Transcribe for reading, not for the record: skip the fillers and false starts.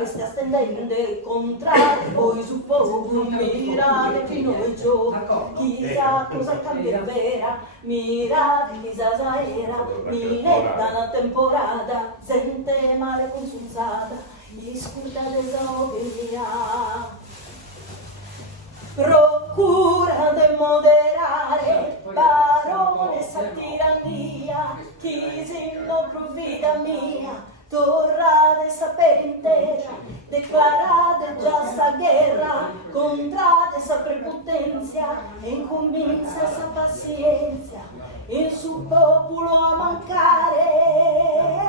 che stia stendendo contrari poi su popolo mirate fino ai giorni chissà cosa cambia vera mirate chissà era minetta una temporada sente male consultata gli scusa dell'opinione procura de moderare parole sa tirannia chi si non profita mia torrate sapere intera declarate già sta guerra contrate sa prepotenzia e incomincia sa pazienza il suo popolo a mancare